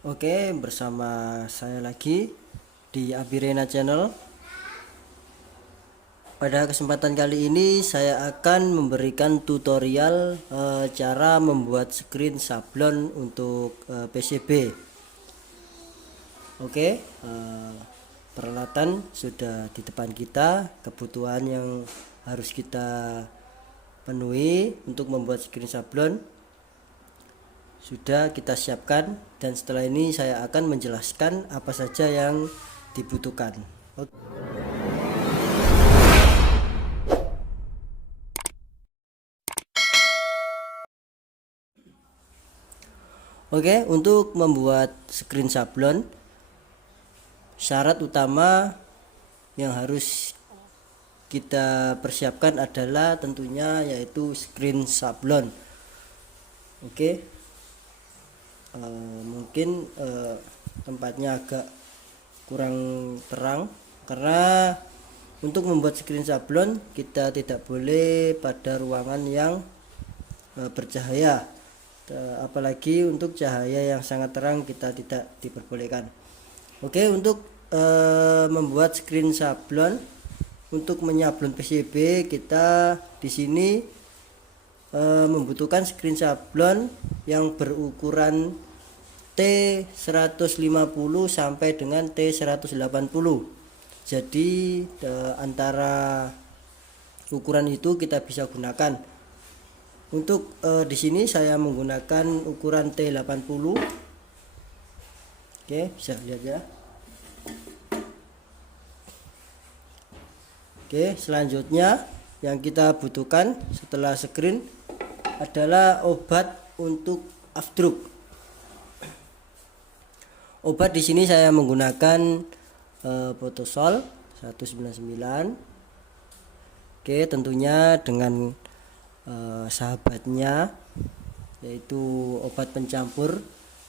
Oke, bersama saya lagi di Abirena Channel. Pada kesempatan kali ini saya akan memberikan tutorial cara membuat screen sablon untuk PCB. Oke, peralatan sudah di depan kita, kebutuhan yang harus kita penuhi untuk membuat screen sablon sudah kita siapkan, dan setelah ini saya akan menjelaskan apa saja yang dibutuhkan. Oke, untuk membuat screen sablon, syarat utama yang harus kita persiapkan adalah tentunya yaitu screen sablon. Oke, mungkin tempatnya agak kurang terang karena untuk membuat screen sablon kita tidak boleh pada ruangan yang bercahaya, apalagi untuk cahaya yang sangat terang kita tidak diperbolehkan. Oke, untuk membuat screen sablon, untuk menyablon PCB kita di sini membutuhkan screen sablon yang berukuran T150 sampai dengan T180. Jadi antara ukuran itu kita bisa gunakan. Untuk di sini saya menggunakan ukuran T80. Oke, bisa lihat ya. Oke, selanjutnya yang kita butuhkan setelah screen adalah obat untuk afdruk. Obat di sini saya menggunakan Photosol 199. Oke, tentunya dengan sahabatnya yaitu obat pencampur.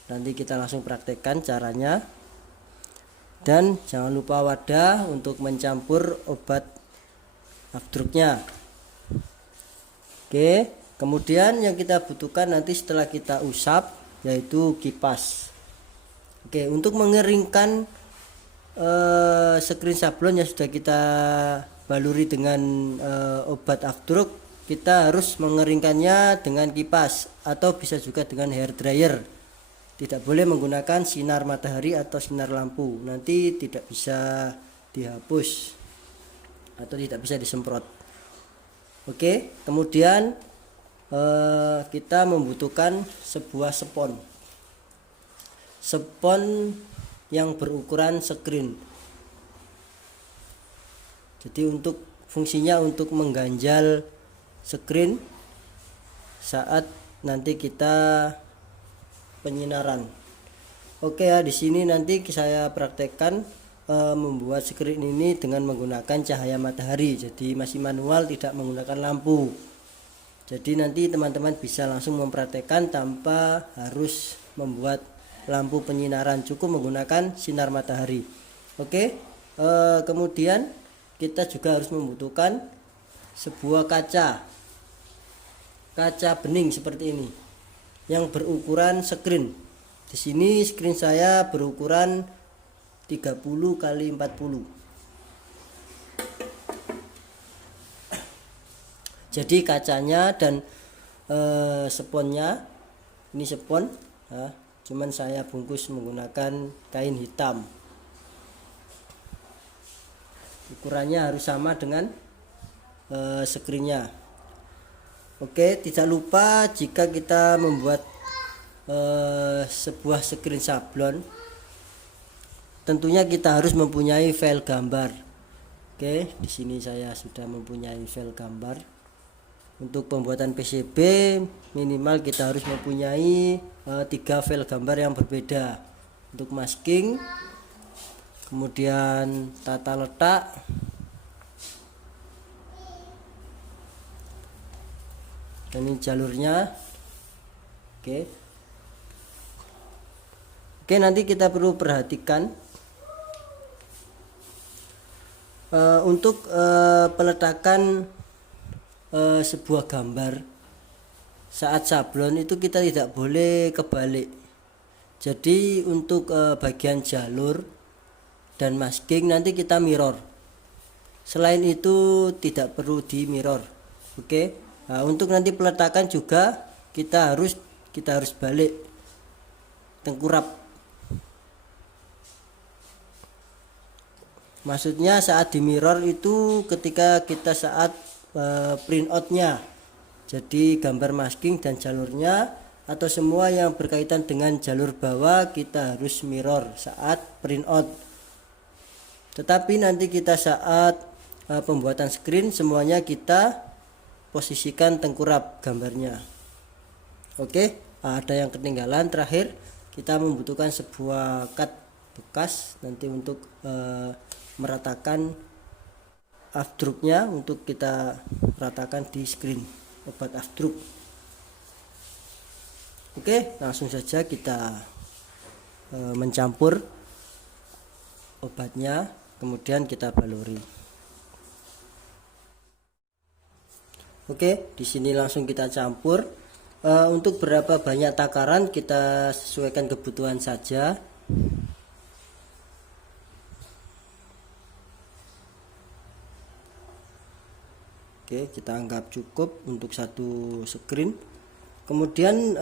Nanti kita langsung praktekkan caranya. Dan jangan lupa wadah untuk mencampur obat afdruknya. Oke, kemudian yang kita butuhkan nanti setelah kita usap yaitu kipas. Oke, untuk mengeringkan screen sablon yang sudah kita baluri dengan obat afdruk, kita harus mengeringkannya dengan kipas atau bisa juga dengan hair dryer. Tidak boleh menggunakan sinar matahari atau sinar lampu, nanti tidak bisa dihapus atau tidak bisa disemprot. Oke, kemudian kita membutuhkan sebuah spons yang berukuran screen. Jadi untuk fungsinya untuk mengganjal screen saat nanti kita penyinaran. Oke ya, di sini nanti saya praktekkan membuat screen ini dengan menggunakan cahaya matahari. Jadi masih manual, tidak menggunakan lampu. Jadi nanti teman-teman bisa langsung mempraktekkan tanpa harus membuat lampu penyinaran, cukup menggunakan sinar matahari. Oke, kemudian kita juga harus membutuhkan sebuah kaca bening seperti ini yang berukuran screen. Di sini screen saya berukuran 30 kali 40. Jadi kacanya dan sponnya, ini spon, cuman saya bungkus menggunakan kain hitam. Ukurannya harus sama dengan screennya. Oke, tidak lupa jika kita membuat sebuah screen sablon, tentunya kita harus mempunyai file gambar. Oke, di sini saya sudah mempunyai file gambar. Untuk pembuatan PCB minimal kita harus mempunyai 3 file gambar yang berbeda. Untuk masking, kemudian tata letak, dan ini jalurnya. Oke, nanti kita perlu perhatikan untuk peletakan sebuah gambar saat sablon itu kita tidak boleh kebalik. Jadi untuk bagian jalur dan masking nanti kita mirror. Selain itu tidak perlu di mirror. Oke. Nah, untuk nanti peletakan juga kita harus balik tengkurap. Maksudnya saat di mirror itu ketika kita saat print outnya. Jadi gambar masking dan jalurnya atau semua yang berkaitan dengan jalur bawah kita harus mirror saat print out. Tetapi nanti kita saat pembuatan screen semuanya kita posisikan tengkurap gambarnya. Oke, ada yang ketinggalan. Terakhir kita membutuhkan sebuah cut bekas nanti untuk meratakan afdruknya, untuk kita ratakan di screen obat afdruk. Oke, langsung saja kita mencampur obatnya, kemudian kita baluri. Oke, di sini langsung kita campur. Untuk berapa banyak takaran kita sesuaikan kebutuhan saja. Oke, kita anggap cukup untuk satu screen. Kemudian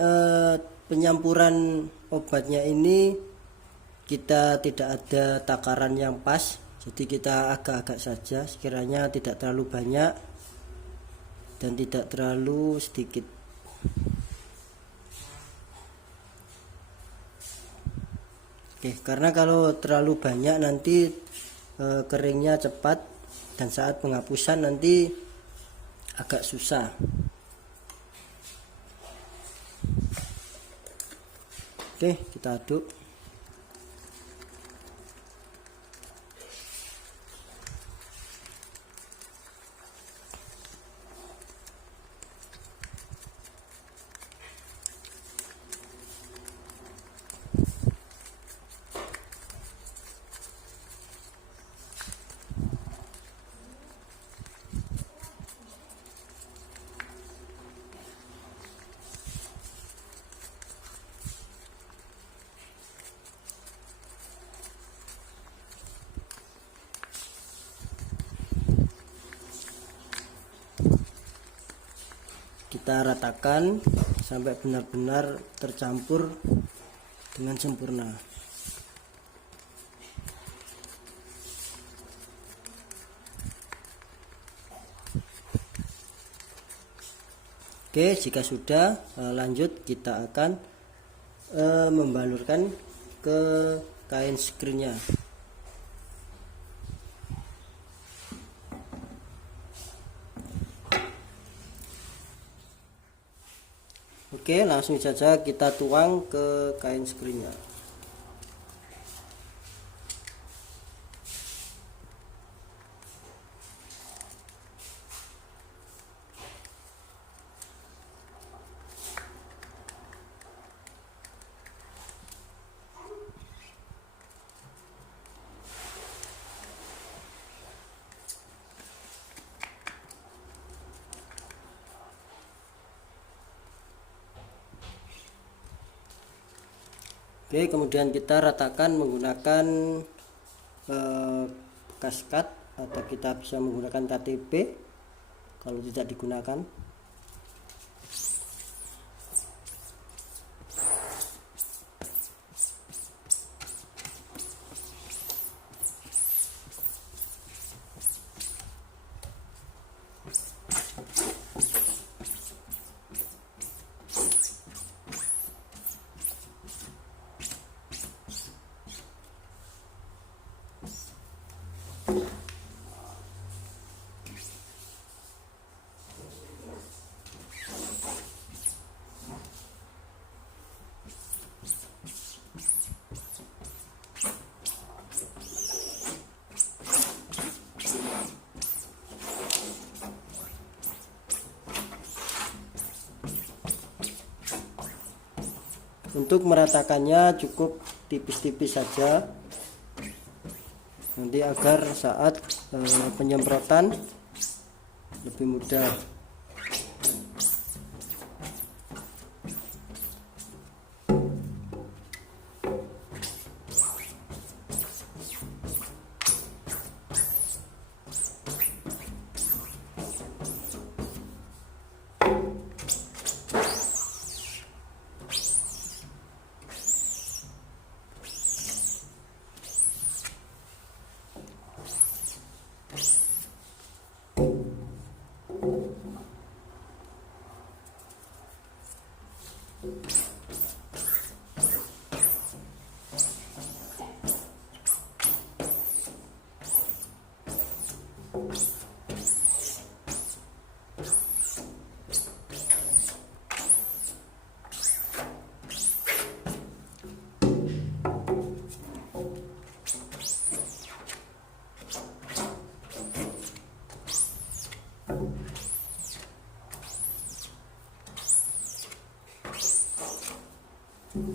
penyampuran obatnya ini kita tidak ada takaran yang pas, jadi kita agak-agak saja, sekiranya tidak terlalu banyak dan tidak terlalu sedikit. Oke, karena kalau terlalu banyak nanti keringnya cepat dan saat penghapusan nanti agak susah. Oke, kita aduk. Kita ratakan sampai benar-benar tercampur dengan sempurna. Oke, jika sudah, lanjut kita akan membalurkan ke kain screennya. Oke, langsung saja kita tuang ke kain screennya. Oke, kemudian kita ratakan menggunakan kaskat atau kita bisa menggunakan KTP kalau tidak digunakan. Untuk meratakannya cukup tipis-tipis saja, nanti agar saat penyemprotan lebih mudah. Oke,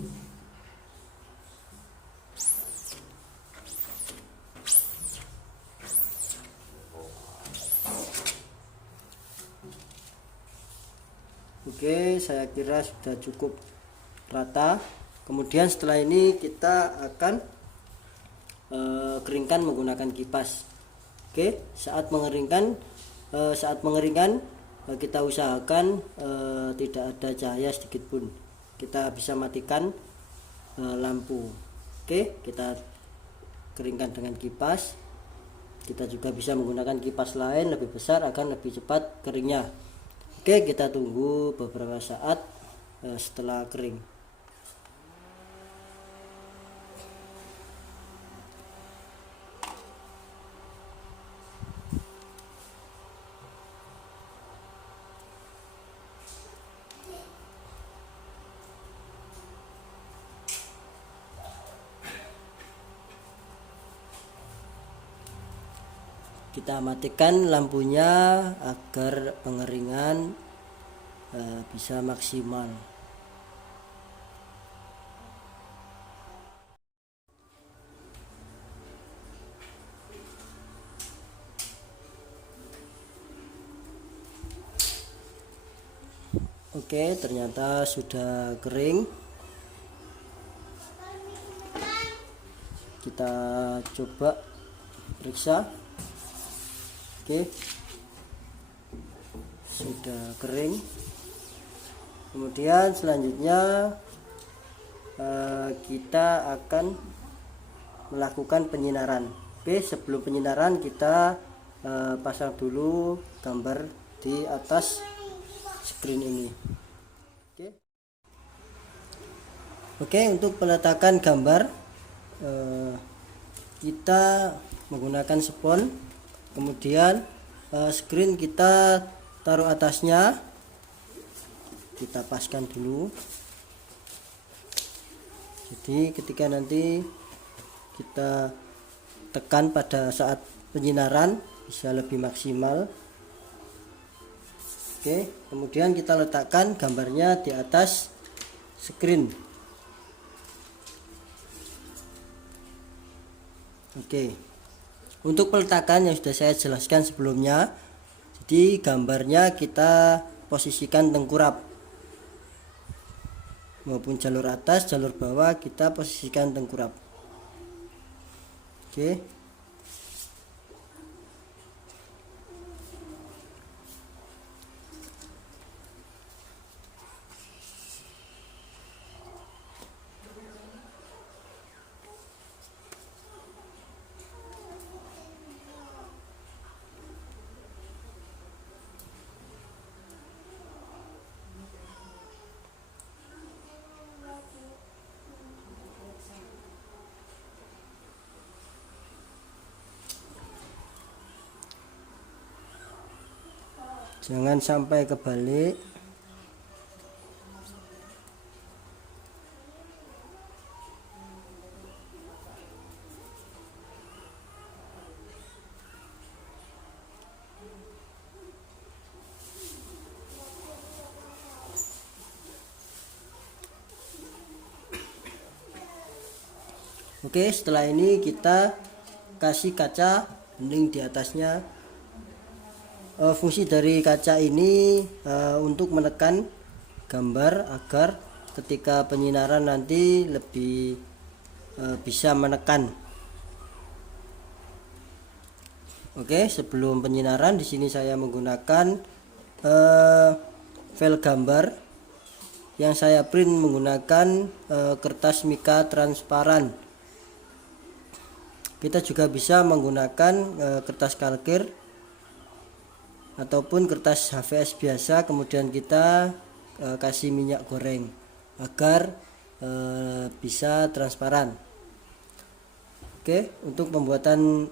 saya kira sudah cukup rata. Kemudian setelah ini kita akan keringkan menggunakan kipas. Oke, saat mengeringkan kita usahakan tidak ada cahaya sedikit pun. Kita bisa matikan lampu. Oke, kita keringkan dengan kipas. Kita juga bisa menggunakan kipas lain lebih besar agar lebih cepat keringnya. Oke, kita tunggu beberapa saat setelah kering. Kita matikan lampunya agar pengeringan bisa maksimal. Oke, ternyata sudah kering. Kita coba periksa. Oke, sudah kering. Kemudian selanjutnya kita akan melakukan penyinaran. Oke, sebelum penyinaran kita pasang dulu gambar di atas screen ini. Oke, untuk peletakan gambar kita menggunakan spons. Kemudian screen kita taruh atasnya, kita paskan dulu. Jadi ketika nanti kita tekan pada saat penyinaran bisa lebih maksimal. Oke, kemudian kita letakkan gambarnya di atas screen. Oke, untuk peletakan yang sudah saya jelaskan sebelumnya, jadi gambarnya kita posisikan tengkurap, maupun jalur atas jalur bawah kita posisikan tengkurap. Oke, jangan sampai kebalik. Oke, setelah ini kita kasih kaca bening di atasnya. Fungsi dari kaca ini untuk menekan gambar agar ketika penyinaran nanti lebih bisa menekan. Oke, sebelum penyinaran di sini saya menggunakan file gambar yang saya print menggunakan kertas mika transparan. Kita juga bisa menggunakan kertas kalkir ataupun kertas HVS biasa, kemudian kita kasih minyak goreng agar bisa transparan. Oke, untuk pembuatan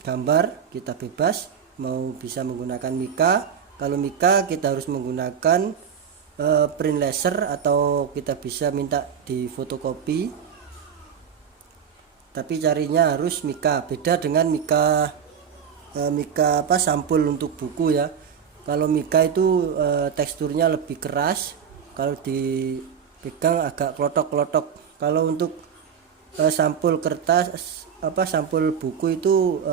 gambar kita bebas, mau bisa menggunakan mika. Kalau mika kita harus menggunakan print laser atau kita bisa minta di fotokopi, tapi carinya harus mika. Beda dengan mika sampul untuk buku ya. Kalau mika itu teksturnya lebih keras, kalau di pegang agak klotok-klotok. Kalau untuk sampul kertas sampul buku itu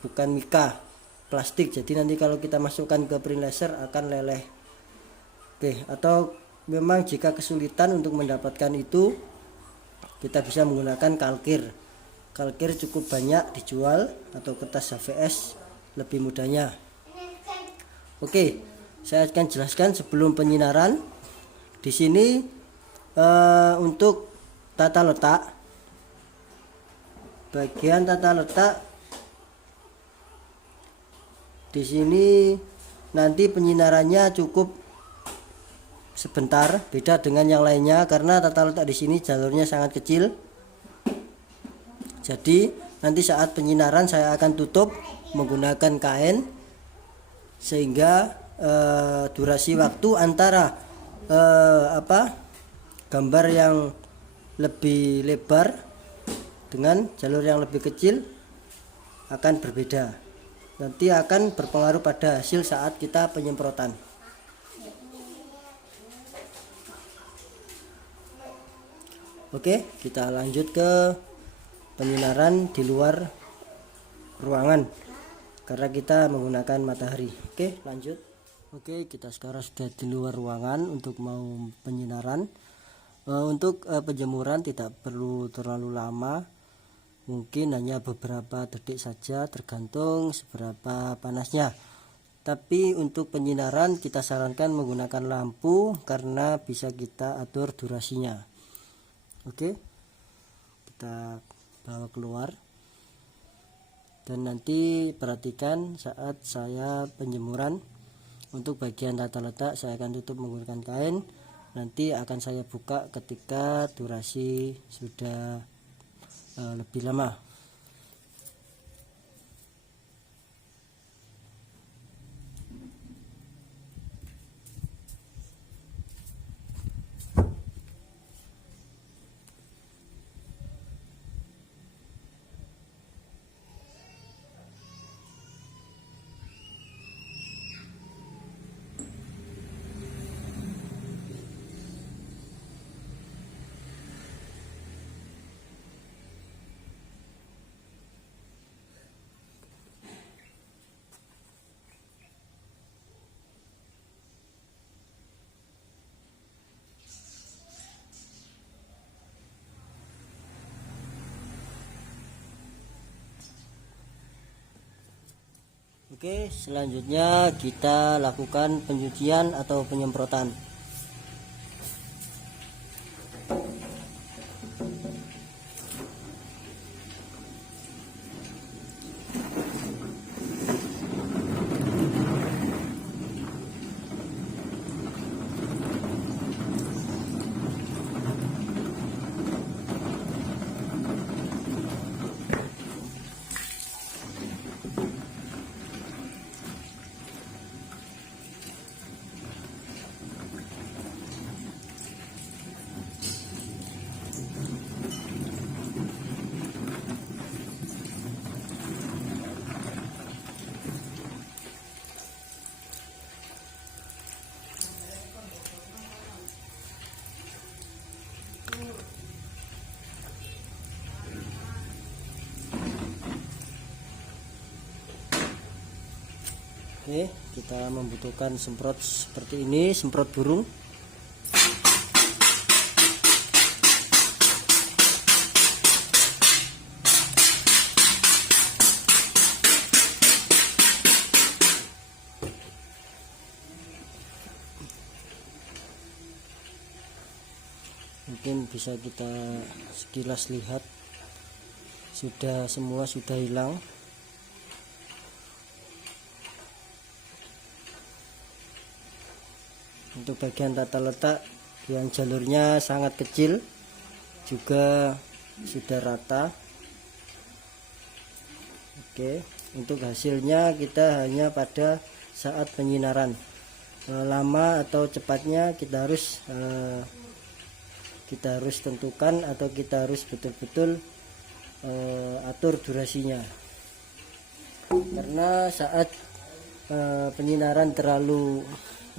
bukan mika, plastik, jadi nanti kalau kita masukkan ke print laser akan leleh. Oke, atau memang jika kesulitan untuk mendapatkan itu, kita bisa menggunakan kalkir. Kalkir cukup banyak dijual, atau kertas HVS lebih mudahnya. Oke, saya akan jelaskan sebelum penyinaran. Di sini untuk tata letak, bagian tata letak di sini nanti penyinarannya cukup sebentar, beda dengan yang lainnya karena tata letak di sini jalurnya sangat kecil. Jadi nanti saat penyinaran saya akan tutup menggunakan kain sehingga durasi waktu antara gambar yang lebih lebar dengan jalur yang lebih kecil akan berbeda. Nanti akan berpengaruh pada hasil saat kita penyemprotan. Oke, kita lanjut ke penyinaran di luar ruangan karena kita menggunakan matahari. Oke, lanjut. Oke, kita sekarang sudah di luar ruangan untuk mau penyinaran. Untuk penjemuran tidak perlu terlalu lama, mungkin hanya beberapa detik saja tergantung seberapa panasnya. Tapi untuk penyinaran kita sarankan menggunakan lampu karena bisa kita atur durasinya. Oke, kita bawa keluar dan nanti perhatikan saat saya penjemuran. Untuk bagian tata letak saya akan tutup menggunakan kain, nanti akan saya buka ketika durasi sudah lebih lama. Oke, selanjutnya kita lakukan penyucian atau penyemprotan. Oke, kita membutuhkan semprot seperti ini, semprot burung. Mungkin bisa kita sekilas lihat semua sudah hilang. Untuk bagian tata letak yang jalurnya sangat kecil juga sudah rata. Oke, untuk hasilnya kita hanya pada saat penyinaran. Lama atau cepatnya kita harus tentukan atau kita harus betul-betul atur durasinya. Karena saat penyinaran terlalu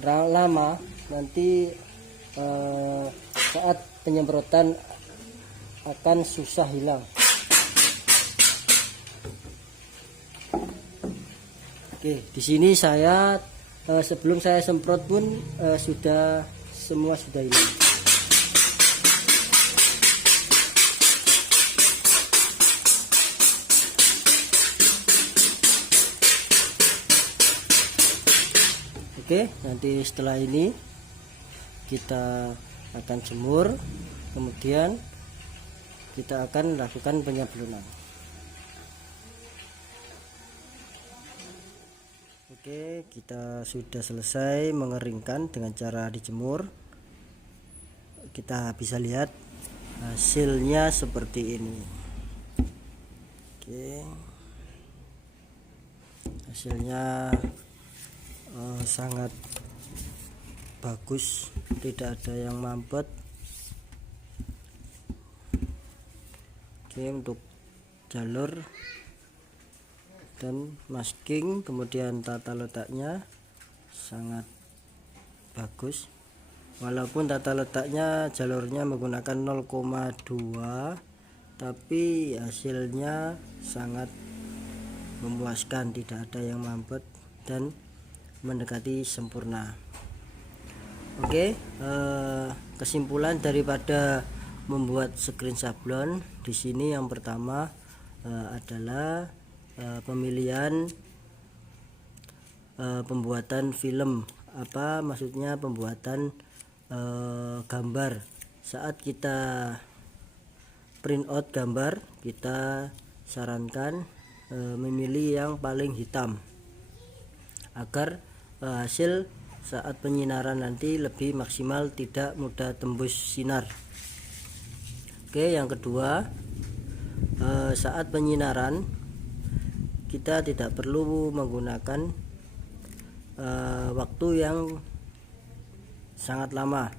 lama nanti saat penyemprotan akan susah hilang. Oke, di sini saya sebelum saya semprot pun sudah semua sudah hilang. Oke, nanti setelah ini kita akan jemur, kemudian kita akan lakukan penyablonan. Oke, kita sudah selesai mengeringkan dengan cara dijemur. Kita bisa lihat hasilnya seperti ini. Oke, hasilnya sangat bagus, tidak ada yang mampet. Oke, untuk jalur dan masking, kemudian tata letaknya sangat bagus, walaupun tata letaknya jalurnya menggunakan 0,2 tapi hasilnya sangat memuaskan, tidak ada yang mampet dan mendekati sempurna. Oke, kesimpulan daripada membuat screen sablon di sini yang pertama adalah pemilihan pembuatan film, apa maksudnya pembuatan gambar. Saat kita print out gambar, kita sarankan memilih yang paling hitam agar hasil saat penyinaran nanti lebih maksimal, tidak mudah tembus sinar. Oke, yang kedua, saat penyinaran kita tidak perlu menggunakan waktu yang sangat lama.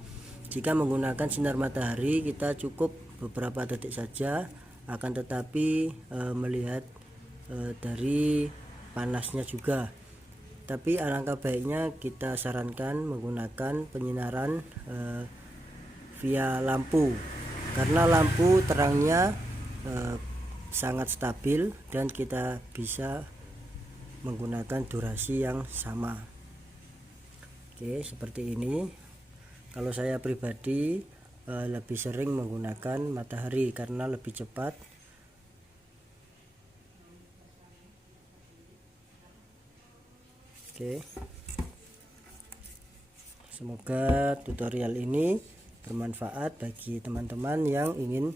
Jika menggunakan sinar matahari, kita cukup beberapa detik saja, akan tetapi melihat dari panasnya juga. Tapi alangkah baiknya kita sarankan menggunakan penyinaran via lampu, karena lampu terangnya sangat stabil dan kita bisa menggunakan durasi yang sama. Oke, seperti ini. Kalau saya pribadi lebih sering menggunakan matahari karena lebih cepat. Oke, semoga tutorial ini bermanfaat bagi teman-teman yang ingin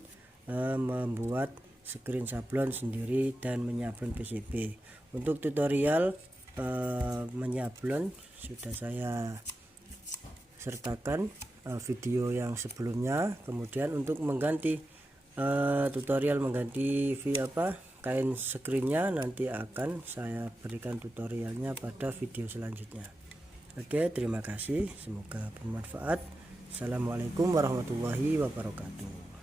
membuat screen sablon sendiri dan menyablon PCB. Untuk tutorial menyablon sudah saya sertakan video yang sebelumnya. Kemudian untuk mengganti tutorial mengganti kain screennya, nanti akan saya berikan tutorialnya pada video selanjutnya. Oke, terima kasih, semoga bermanfaat. Assalamualaikum warahmatullahi wabarakatuh.